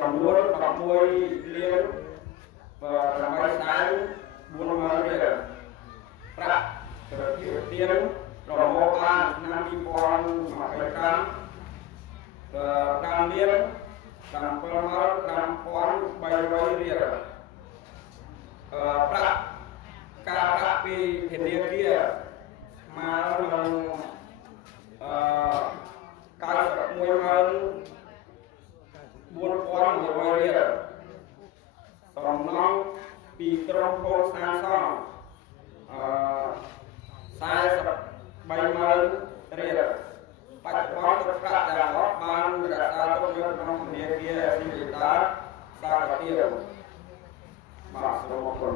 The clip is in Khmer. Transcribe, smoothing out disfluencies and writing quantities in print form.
ចំនួន11លាន8សែន40000រៀលប្រាក់ប្រជាទានប្រមូលបានឆ្នាំ2025 5លាន75300រៀលប្រាក់ការប្រាក់ពីធនាគារមកនឹង91100រៀលសំណងពីក្រុមហ៊ុនសាងសង់43000រៀលបច្ចុប្បន្នទឹកប្រាក់ទាំងអស់បានរក្សាទុកនៅក្នុងធនាគារស៊ីវិតាសាកាទៀវបាទសូមអរគុណ